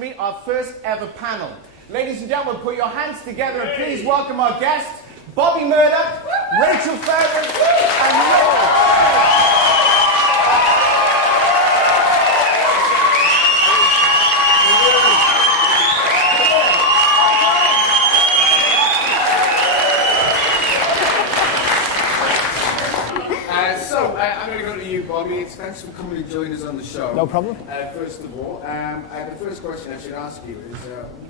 meet our first ever panel. Ladies and gentlemen, put your hands together and please welcome our guests, Bobby Murdoch, Rachel Fairburn, and Noel. I'm going to go to you, Bobby. Thanks for coming and joining us on the show. No problem. First of all, the first question I should ask you is,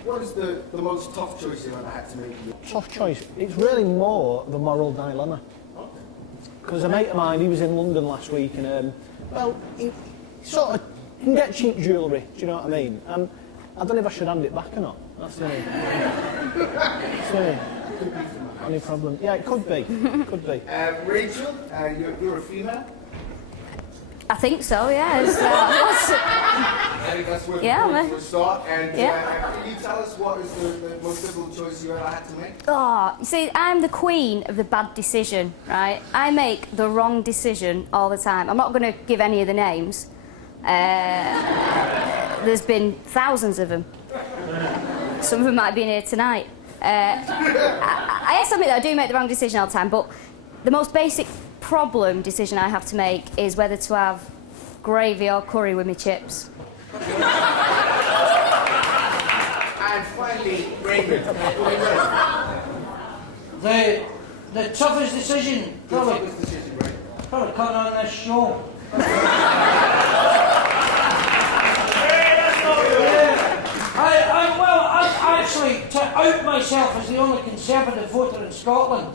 what is the most tough choice you've ever had to make? Tough choice? It's really more of a moral dilemma. Because a mate of mine, he was in London last week and, well, he sort of can get cheap jewellery, do you know what I mean? And I don't know if I should hand it back or not. That's the only problem. Yeah, it could be. Could be. Rachel, you're a female? I think so, yeah. I think that's where we start. And can you tell us what is the most difficult choice you ever had to make? Oh, you see, I'm the queen of the bad decision, right? I make the wrong decision all the time. I'm not going to give any of the names. There's been thousands of them. Some of them might be in here tonight. I have to admit that I do make the wrong decision all the time, but the most basic decision I have to make is whether to have gravy or curry with my chips. And finally, Raymond. The toughest decision, probably cutting on this show. Actually, to out myself as the only Conservative voter in Scotland.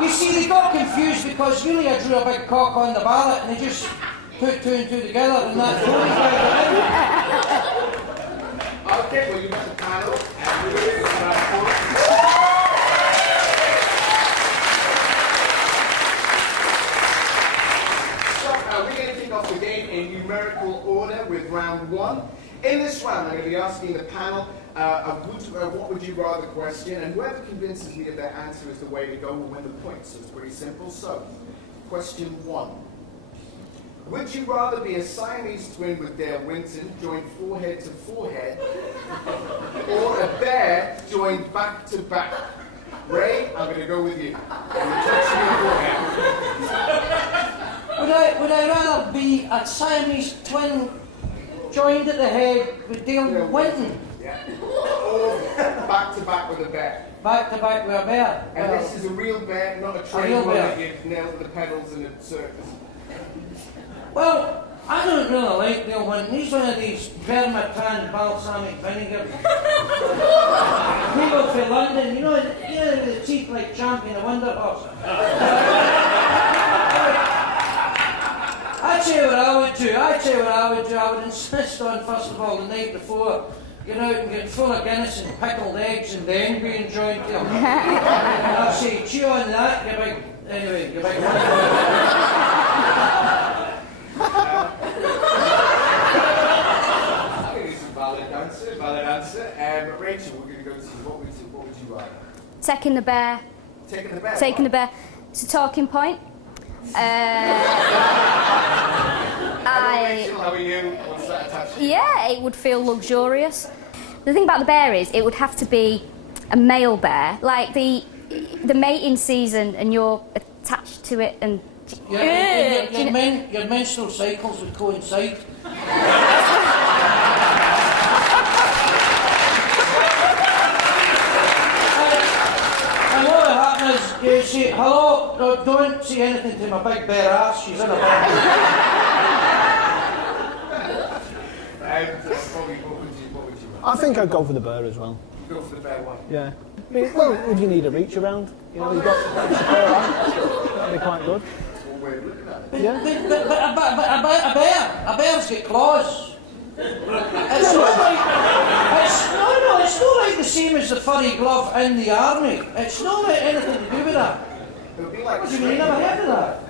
You see, they got confused because really I drew a big cock on the ballot and they just put two and two together and that's Tory guy. Okay, well, you've got the panel. So, we're going to kick off the game in numerical order with round one. In this round, I'm going to be asking the panel what would you rather question, and whoever convinces me that their answer is the way to go will win the points. So it's pretty simple. So, question one. Would you rather be a Siamese twin with Dale Winton, joined forehead to forehead, or a bear joined back to back? Ray, I'm going to go with you. I'm touching your forehead. Would I rather be a Siamese twin joined at the head with Dale Winton? Yeah. Or back to back with a bear. Back to back with a bear. And this is a real bear, not a trained one that you've nailed to the pedals in a circus. Well, I don't really like Dale Winton. He's one of these Vermatan balsamic vinegar people from London. You know the teeth like champion of Wonder Horse. I'd tell you what I would do. I would insist on, first of all, the night before, get out and get full of Guinness and pickled eggs and then be enjoying them. And I'd say, chew on that, get back. Anyway, get back. I think it's a valid answer. Rachel, we're going to go to what would you rather? Taking the bear. Taking the bear? Taking the bear. It's a talking point. Rachel, how are you? What's that attached to? Yeah, it would feel luxurious. The thing about the bear is it would have to be a male bear, like the mating season, and you're attached to it and... Yeah, your menstrual cycles would coincide. And what would happen is you say, hello, no, don't say anything to my big bare ass, she's in a bag. What would you I think I'd go for the bear as well. go for the bear one? Yeah. I mean, well, would you need a reach around? You know, you've got support around. That'd be quite good. That's one way of looking at it. Yeah. But a bear's got claws. It's not like the same as the furry glove in the army. It's not anything to do with that. It would be like What do you mean? You never heard of that?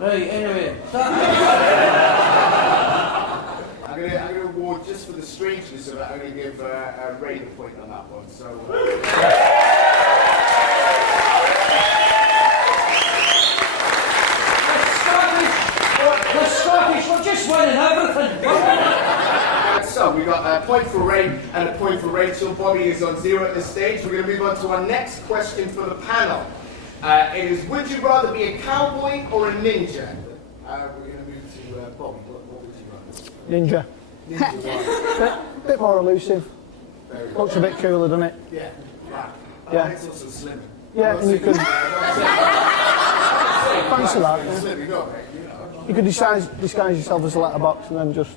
Right, anyway. I'm going to award just for the strangeness of it. I'm going to give Ray the point on that one. So. The Scottish were just just winning everything. So we got a point for Ray and a point for Rachel. Bobby is on 0 at this stage. We're going to move on to our next question for the panel. It is, would you rather be a cowboy or a ninja? We're going to move to Bobby. What would you rather? Ninja. Ninja. Bit more elusive. Very good. Looks a bit cooler, doesn't it? Yeah. Right. Yeah. It's also slimmer. Yeah, and you could. Thanks for that. Yeah. Slimmer, no, mate, you know. You could disguise yourself as a letterbox and then just,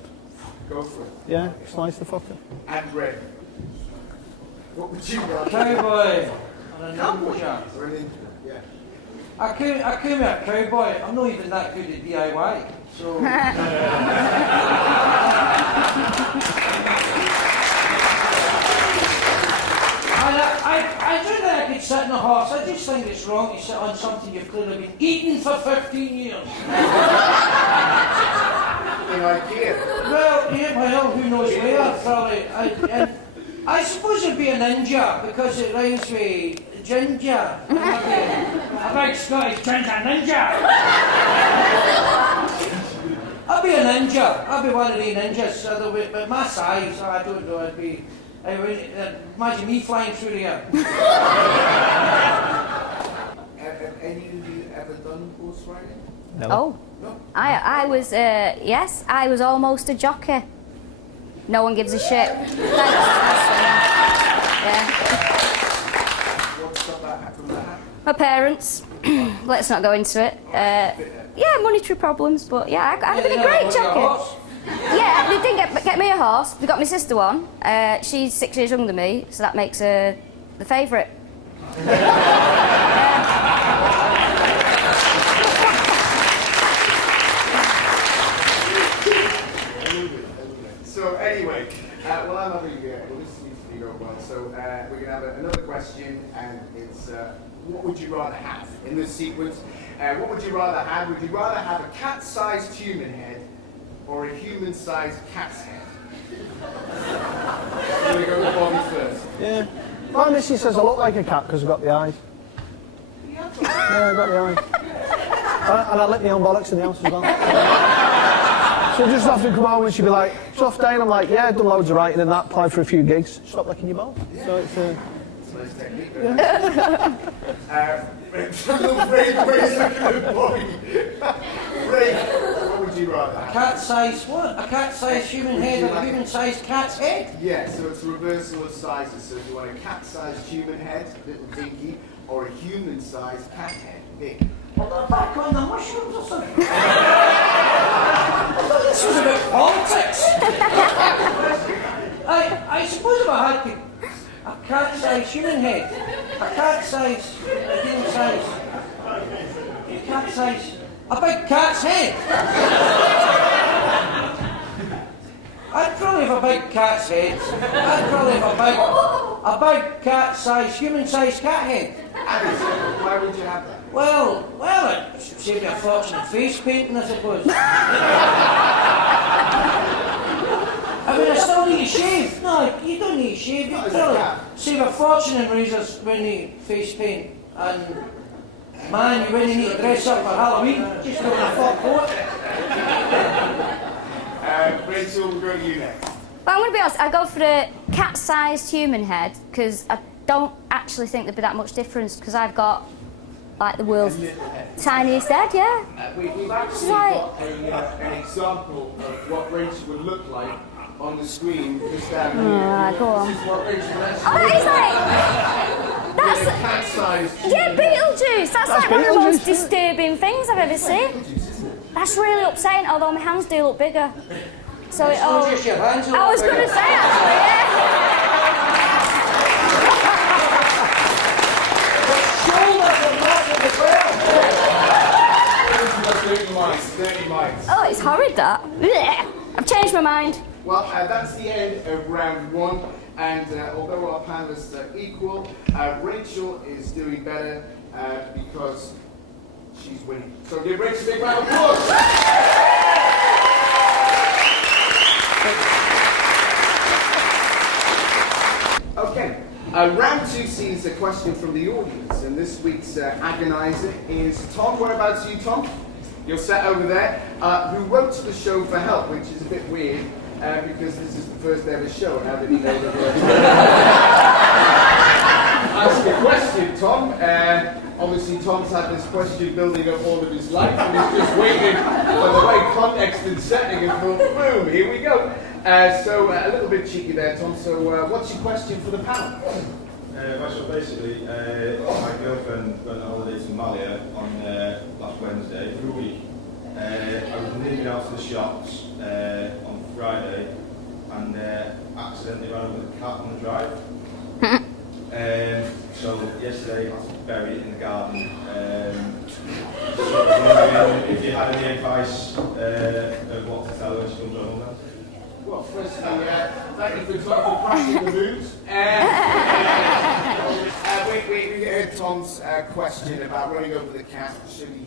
Go for it. yeah, slice the fucker. And Ray. What would you rather? Cowboy. And a Cowboy ninja. or a ninja? Yeah. I came here a cowboy. I'm not even that good at DIY. So. I do think I could sit in a horse. I just think it's wrong to sit on something you've clearly been eating for 15 years. In IKEA. Well, who knows where, probably. I suppose it'd be a ninja, because it rhymes with ginger. A big Scottish ginger ninja. I'd be a ninja. I'd be one of the ninjas. But my size, I don't know, imagine me flying through the air. Have any of you ever done horse riding? No. Oh, No. I was, yes, I was almost a jockey. No one gives a shit. Thanks. Yeah. What stopped that from that happening? My parents, let's not go into it. Yeah, monetary problems, but yeah, I'd have been a great jockey. Yeah, they didn't get me a horse. They got my sister one. She's 6 years younger than me, so that makes her the favourite. So anyway, well I'm having well this seems to be going well. So we're going to have another question, and it's what would you rather have in this sequence? What would you rather have? Would you rather have a cat-sized human head or a human-sized cat's head? I'm going to go with Bobby first. Yeah. My missus says I look like a cat because I've got the eyes. Yeah, I've got the eyes. And I lick my own bollocks in the house as well. She'll just often come home and she'll be like, tough day, and I'm like, yeah, I've done loads of writing and that, applied for a few gigs. Stop licking your balls. So it's It's a nice technique. Ray, Ray's looking at Bobby. Ray, what would you rather have? Cat-sized what? A cat-sized human head and a human-sized cat's head? Yeah, so it's a reversal of sizes. So if you want a cat-sized human head, little dinky, or a human-sized cat head, big. Well, they're back on the mushrooms or something. I thought this was about politics. I suppose if I had a cat-sized human head, a cat-sized, a human-sized, a cat-sized, a big cat's head. I'd probably have a big cat's head. I'd probably have a big cat-sized, human-sized cat head. Why would you have that? Well, it saved me a fortune in face painting, I suppose. I mean, I still need to shave. No, you don't need to shave. You really save a fortune in razors when you face paint. And, man, you really need to dress up for Halloween. Just go in a fur coat. Rachel, we'll go to you next. But I'm going to be honest, I go for a cat-sized human head because I don't actually think there'd be that much difference because I've got like the world's tiniest head, yeah. We've actually got an example of what Rachel would look like on the screen just down here. Go on. This is what Rachel would actually Oh, look that is like, like. Cat-sized. yeah, Beetlejuice. That's like one of the most disturbing things I've ever seen. That's really upsetting, although my hands do look bigger. So It's not just your hands. I was going to say, actually, yeah. Shoulders are massive as well. 30 mics. Oh, it's horrid, that. Blech. I've changed my mind. Well, that's the end of round one. And although our panelists are equal, Rachel is doing better because she's winning. So give Rachel a big round of applause. Okay, round two sees a question from the audience, and this week's agonizer is Tom. Whereabouts are you, Tom? You're sat over there. who wrote to the show for help, which is a bit weird because this is the first ever show, and how did he know that ask a question, Tom? Obviously, Tom's had this question building up all of his life, and he's just waiting for the right context and setting, and boom, here we go. So a little bit cheeky there, Tom. So what's your question for the panel? So basically, my girlfriend went on holiday to Malia on last Wednesday for a week. I was nipping out to the shops on Friday and accidentally ran over the cat on the drive. So yesterday I had to bury it in the garden. So I was wondering if you had any advice of what to tell her when she comes home then. Well, firstly, thank you for cracking the moves. We heard Tom's question about running over the cat.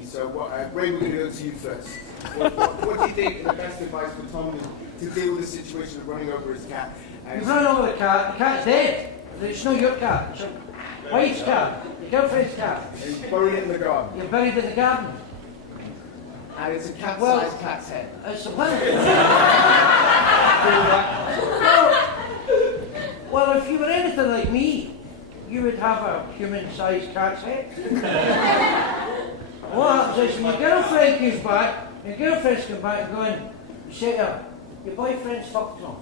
So, Ray, we're going to go to you first. What do you think the best advice for Tom to deal with the situation of running over his cat? You've run over the cat's dead. It's not your cat, it's your wife's cat, your girlfriend's cat. And you bury it in the garden. You're buried in the garden. And it's a cat-sized cat's head. It's a planet. Well, if you were anything like me, you would have a human-sized cat's head. What happens is when your girlfriend comes back, your girlfriend's come back and going, you say to her, your boyfriend's fucked him.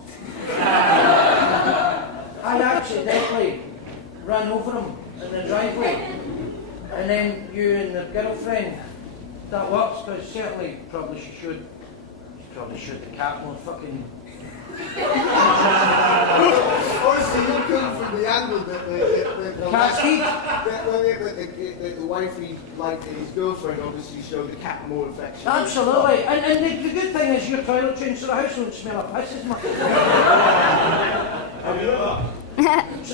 I accidentally ran over him in the driveway, and then you and the girlfriend, that works, because certainly probably she should the cat more fucking. Honestly, you come from the angle that the wifey liked his girlfriend obviously showed the cat more affection. Absolutely, and the good thing is your toiletries in the house won't smell of piss as much. How do you know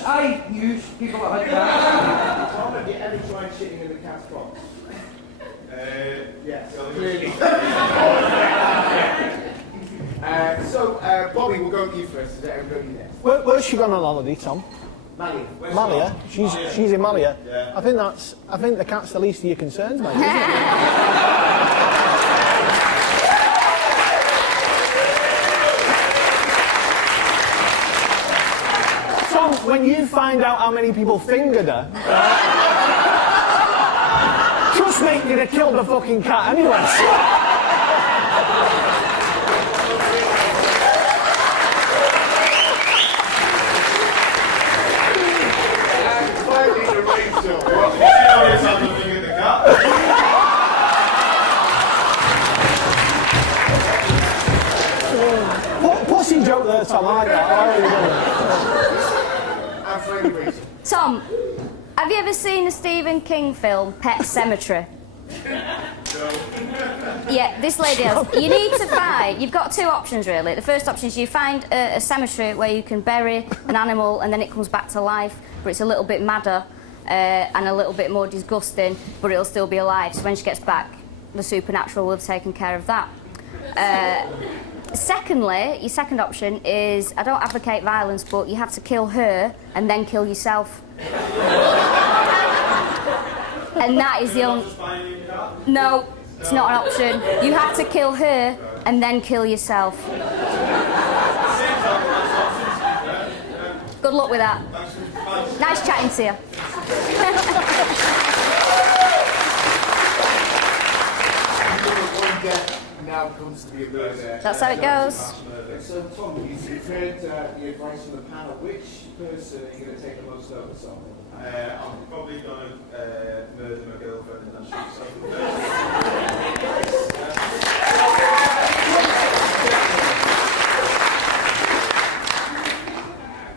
I knew people that had cats. Tom, have you ever tried shitting in the cat's box? that? Yes, clearly. So, Bobby, we'll go to you first. Is that everybody next? Where's she gone on holiday, Tom? Malia. Malia? She's in Malia? Yeah. I think the cat's the least of your concerns, mate, isn't it? Tom, when you find out how many people fingered her, trust me, you'd have killed the fucking cat anyway. Finally, the Rachel. Pussy joke there, Tom. I like that. I'm Freddie Rachel. Tom, have you ever seen the Stephen King film Pet Sematary? Yeah, this lady has. You need to find, you've got two options really. The first option is you find a cemetery where you can bury an animal and then it comes back to life, but it's a little bit madder and a little bit more disgusting, but it'll still be alive. So when she gets back, the supernatural will have taken care of that. Secondly, your second option is, I don't advocate violence, but you have to kill her and then kill yourself. And that is the only... No, it's not an option. You have to kill her and then kill yourself. Good luck with that. Nice chatting to you. Now comes to be a millionaire. That's how it goes. So, Tom, you've heard the advice from the panel. Which person are you going to take the most notice on? I'm probably going to murder my girlfriend and then shoot myself in the face.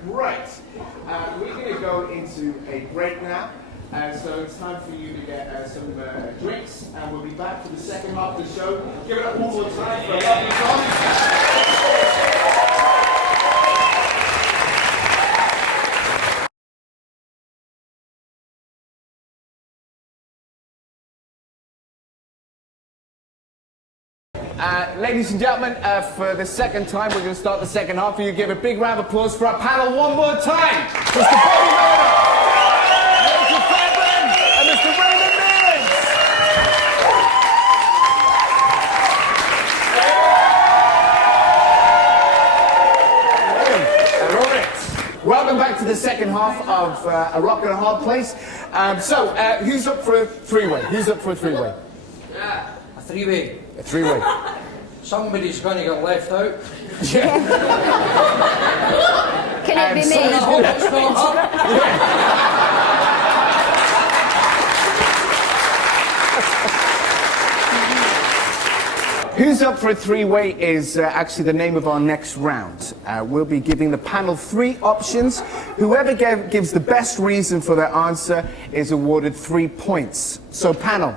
Right. We're going to go into a break now. So it's time for you to get some drinks, and we'll be back for the second half of the show. Give it up one more time for a lovely Tom. Ladies and gentlemen, for the second time, we're going to start the second half. Will you give a big round of applause for our panel one more time? Mr. Bobby Miller, Mr. Fairbairn, and Mr. Raymond Mearings. second half of A Rock and a Hard Place. Who's up for a three-way? Who's up for a three-way? A three-way. A three-way. Somebody's going to get left out. Can it be me? I hope it's not her. Who's up for a three-way is actually the name of our next round. We'll be giving the panel 3 options. Whoever gives the best reason for their answer is awarded 3 points. So panel,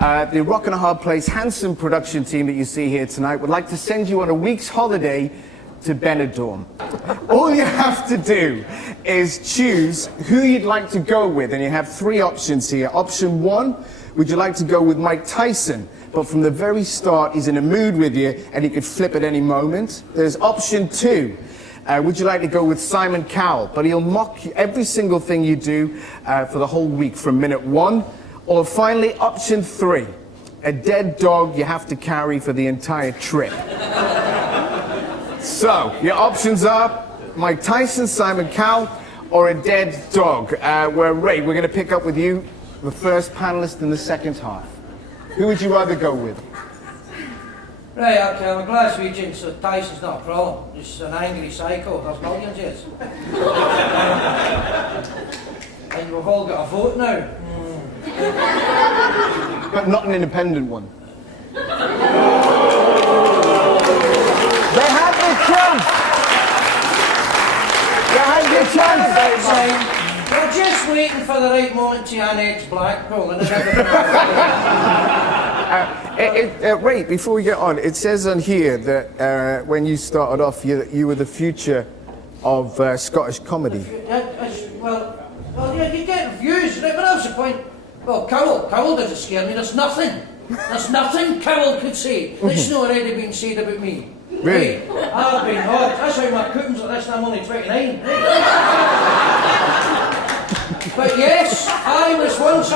the Rock and a Hard Place handsome production team that you see here tonight would like to send you on a week's holiday to Benidorm. All you have to do is choose who you'd like to go with, and you have 3 options here. Option 1, would you like to go with Mike Tyson? But from the very start, he's in a mood with you, and he could flip at any moment. There's option 2. Would you like to go with Simon Cowell? But he'll mock you every single thing you do for the whole week from minute 1. Or finally, option 3. A dead dog you have to carry for the entire trip. So, your options are Mike Tyson, Simon Cowell, or a dead dog. Ray, we're going to pick up with you, the first panelist in the second half. Who would you rather go with? Right, okay, I'm a Glaswegian, so Tyson's not a problem. Just an angry psycho, there's millions of us. And we've all got a vote now. But not an independent one. They had their chance! They had their chance! We're just waiting for the right moment to annex Blackpool and everything. Ray, before we get on, it says on here that when you started off, you were the future of Scottish comedy. Well, yeah, you get views, right? But that's the point. Well, Cowell doesn't scare me. There's nothing Cowell could say that's not already been said about me. Really? Right? I've been odd. That's why my cooking's like this and I'm only 29. But yes, I once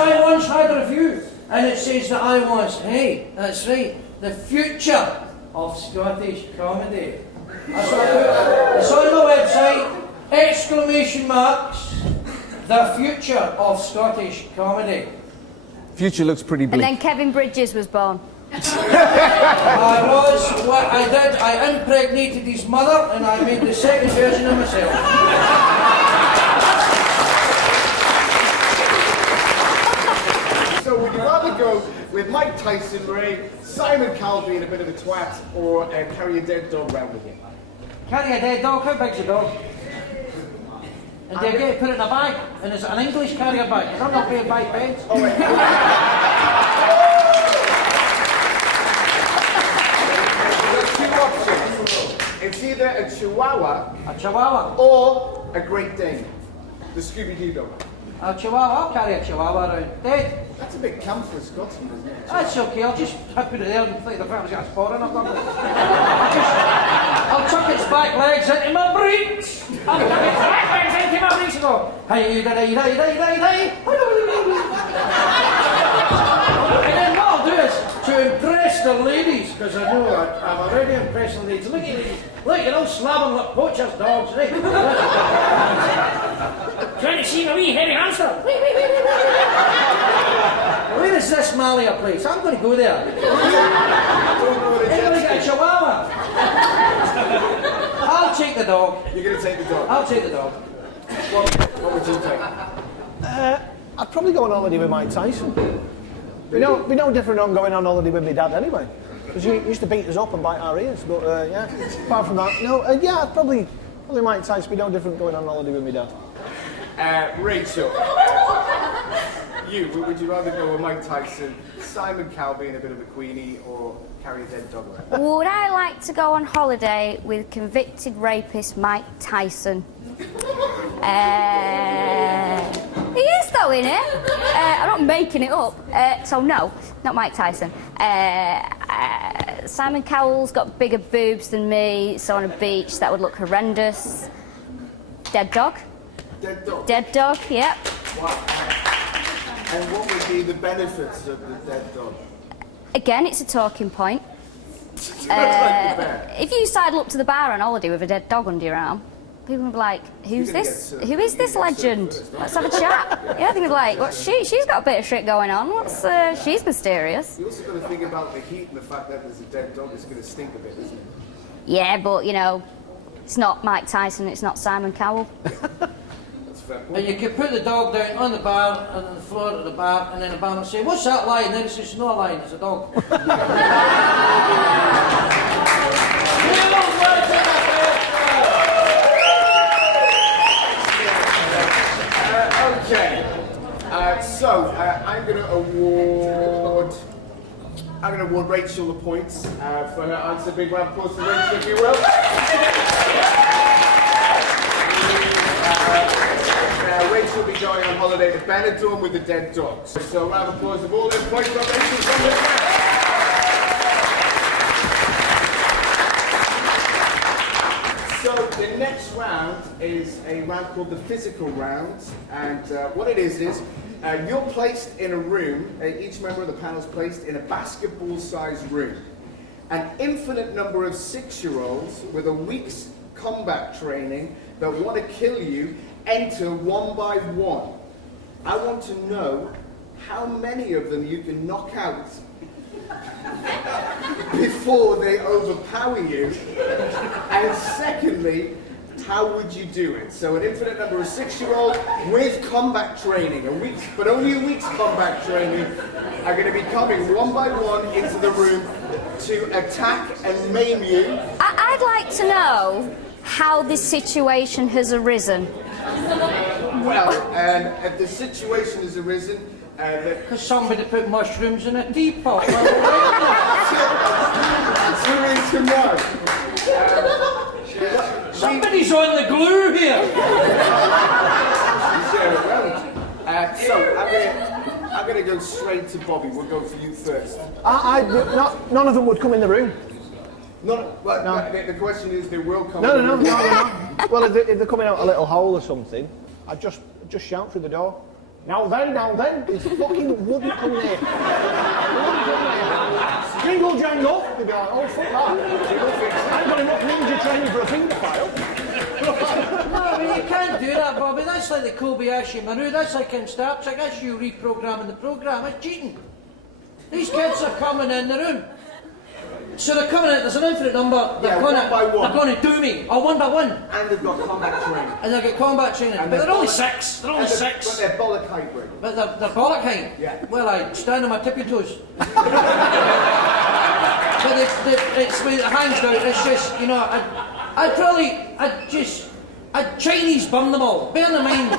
had a review, and it says that I was, hey, that's right, the future of Scottish comedy. That's what I put. It's on my website, exclamation marks, the future of Scottish comedy. Future looks pretty bleak. And then Kevin Bridges was born. I impregnated his mother and I made the second version of myself. So would you rather go with Mike Tyson, Ray, Simon Cowell being a bit of a twat, or carry a dead dog around with you? Carry a dead dog? How big's the dog? And do you get to put it in a bag? And is it an English carrier bag? Because I'm not paying 5 pence. Oh, wait. There's 2 options. It's either a Chihuahua A Chihuahua? or a Great Dane. The Scooby-Doo dog. A Chihuahua? I'll carry a Chihuahua around. Dead? That's a bit camp for Scotsman, isn't it? That's okay, I'll just put it there and think the farmer's got a spot in. I'll tuck its back legs into my breeks. I'll tuck its back legs into my breeks and go, hey, hey. And then what I'll do is, to impress the ladies, because I know I'm already impressing the ladies. Look at ladies. Look, you're all slamming like poachers' dogs, right? Trying to see my wee hairy hamster. Where is this Malia place? I'm going to go there. Anybody got a Chihuahua? I'll take the dog. You're going to take the dog? I'll take the dog. What would you take? I'd probably go on holiday with Mike Tyson. Be no different on going on holiday with my dad anyway. Because he used to beat us up and bite our ears. But yeah, apart from that, no, yeah, I'd probably Mike Tyson. Be no different going on holiday with my dad. Rachel, would you rather go with Mike Tyson, Simon Cowell being a bit of a queenie, or carry a dead dog around? Would I like to go on holiday with convicted rapist Mike Tyson? He is though, isn't it? I'm not making it up. So no, not Mike Tyson. Simon Cowell's got bigger boobs than me, so on a beach that would look horrendous. Dead dog? Dead dog? Dead dog, yep. Wow. And what would be the benefits of the dead dog? Again, it's a talking point. If you sidle up to the bar on holiday with a dead dog under your arm, people will be like, who's gonna this? get served. Who is You're this gonna get served legend? first, aren't Let's have a chat. Yeah, they'll be like, what's she? She's got a bit of shit going on. What's she's mysterious. You also got to think about the heat and the fact that there's a dead dog. It's going to stink a bit, isn't it? Yeah, but you know, it's not Mike Tyson. It's not Simon Cowell. That's fair point. And you could put the dog down on the bar, and on the floor of the bar, and then the barman would say, what's that lion? And then he says, it's not a lion, it's a dog. Okay. I'm going to award Rachel the points for her answer. Big round of applause for Rachel, if you will. Rachel will be going on holiday to Benidorm with the dead dogs. So a round of applause of all those points for Rachel from the crowd. So the next round is a round called the physical round, and what it is you're placed in a room, each member of the panel is placed in a basketball-sized room. An infinite number of 6-year-olds with a week's combat training that want to kill you enter one by one. I want to know how many of them you can knock out before they overpower you, and secondly, how would you do it? So an infinite number of 6-year-olds with combat training, but only a week's combat training, are going to be coming one by one into the room to attack and maim you. I'd like to know how this situation has arisen. Well, the situation has arisen that Because somebody put mushrooms in a teapot. Somebody's on the glue here. I'm going to go straight to Bobby. We'll go for you first. None of them would come in the room. No. The question is, they will come. No. Well, if they're coming out a little hole or something, I'd just shout through the door. Now then, it fucking wouldn't come near. Jingle jangle. They'd be like, oh fuck that. I ain't got enough ninja training for a paedophile. No, I mean, you can't do that, Bobby. That's like the Kobayashi Maru. That's like in Star Trek. That's you reprogramming the program. It's cheating. These kids are coming in the room. So they're coming in, there's an infinite number. They're one by one. They're going to do me. Or one by one. And they've got combat training. And they'll get combat training. And But they're only bollock- six. They're only But six. they're bollock hybrid. But they're bollock height. Yeah. Well, I stand on my tippy toes. But it's with the hands down. It's just, you know, I'd Chinese bum them all. Bear in mind,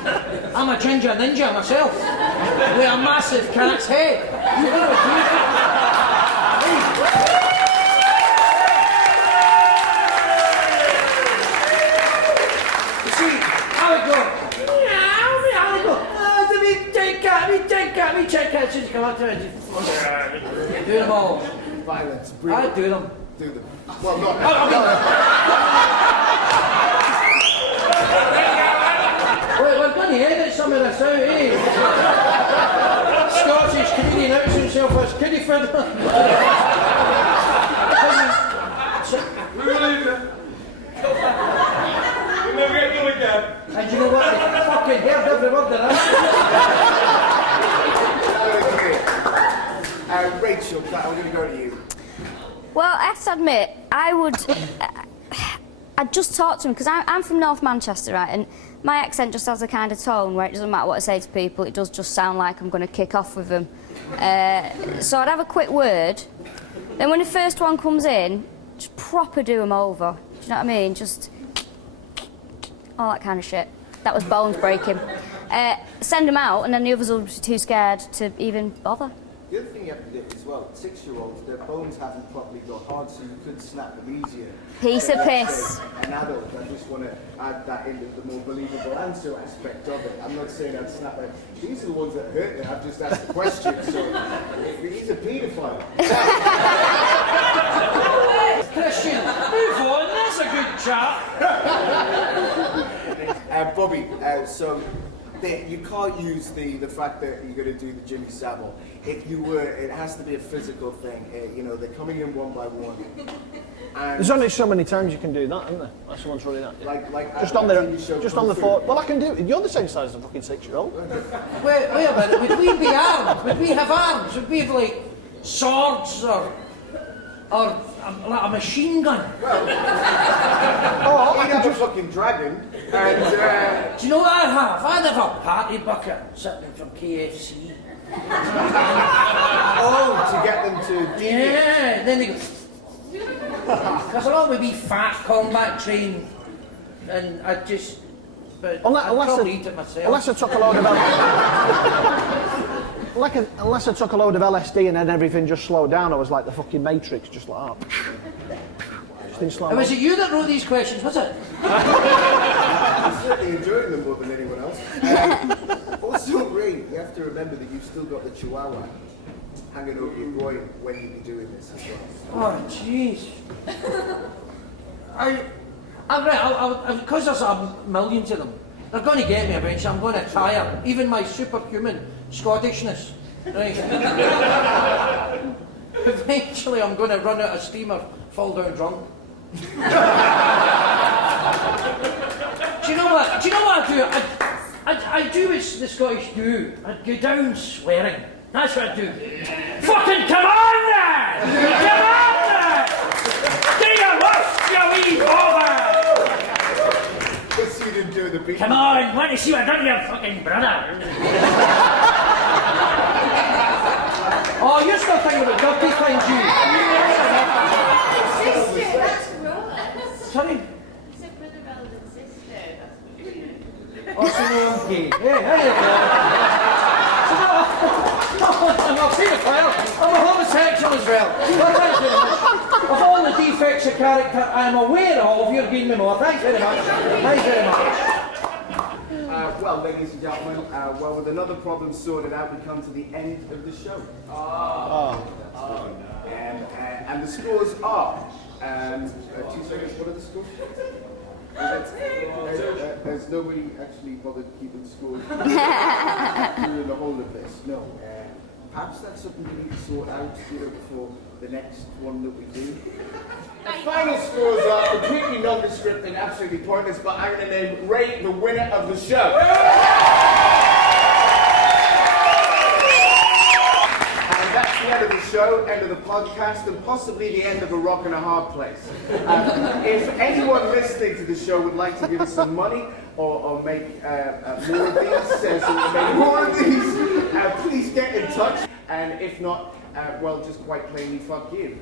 I'm a ginger ninja myself. With a massive cat's head. You know what I You see, I would go, me check cat, she'd come up to me and just do them all. Violence. I'd do them. Do them. Well, not. We're going to edit some of this out, eh? Scottish comedian outs himself as Kiddie Fred. We believe it. We'll never get done again. And you know what? They fucking heard every word of that. Rachel, I'm going to go to you. Well, I have to admit, I'd just talk to him, because I'm from North Manchester, right, and my accent just has a kind of tone where it doesn't matter what I say to people, it does just sound like I'm going to kick off with them. So I'd have a quick word, then when the first one comes in, just proper do them over. Do you know what I mean? Just all that kind of shit. That was bones breaking. Send them out, and then the others will be too scared to even bother. The other thing you have to do as well, 6-year-olds, their bones haven't properly got hard, so you could snap them easier. Piece of Let's piss. say an adult, I just want to add that into the more believable answer aspect of it. I'm not saying I'd snap it. These are the ones that hurt me. I've just asked the question, so he's a paedophile. Christian, move on, that's a good chat. Bobby, you can't use the fact that you're going to do the Jimmy Savile. If you were, it has to be a physical thing. They're coming in one by one. And There's only so many times you can do that, isn't there? Like someone's running at you. like Just a on the, TV show just Kung on the Fu. phone. Well, I can do it. You're the same size as a fucking 6-year-old. Wait a minute, would we be armed? Would we have arms? Would we have like swords or like a machine gun? Oh, I have a fucking dragon, and Do you know what I'd have? I'd have a party bucket sitting from KFC. to get them to deviate. Yeah, then they go. Because I'm not be fat, combat trained, and I just. But I'd probably eat it myself. Unless I took a load of unless I took a load of LSD and then everything just slowed down, I was like the fucking Matrix, just like that. Just in slow. Was it you that wrote these questions, was it? I'm certainly enjoying them more than anyone else. Also, Ray, you have to remember that you've still got the Chihuahua hanging over your groin when you're doing this as well. Oh, jeez. Because there's a million of them, they're going to get me eventually. I'm going to tire. Even my superhuman Scottishness. Right? Eventually, I'm going to run out of steam or fall down drunk. Do you know what? Do you know what I do? I do as the Scottish do. I go down swearing. That's what I do. Fucking come on then! Come on then! Do your worst, you wee bother! Let's see them do the beat. Come on, want to see what I've done to your fucking brother? Oh, you're still thinking about dirty things, you. Sister, that's gross. Sorry? You said brother rather than sister. That's Oh, so no, I'm gay. Hey. I'm a paedophile. I'm a homosexual as well. Well, thanks very much. Of all the defects of character I'm aware of, you're giving me more. Thanks very much. Thanks very much. Well, ladies and gentlemen, with another problem sorted out, we come to the end of the show. And the scores are. 2 seconds, what are the scores? There's nobody actually bothered keeping score during the whole of this. No. Perhaps that's something we need to sort out, before the next one that we do. The final scores are completely nondescript and absolutely pointless, but I'm going to name Ray the winner of the show. And that's the end of the show, end of the podcast, and possibly the end of A Rock and a Hard Place. If anyone listening to the show would like to give us some money or make more of these, please get in touch. And if not, just quite plainly, fuck you.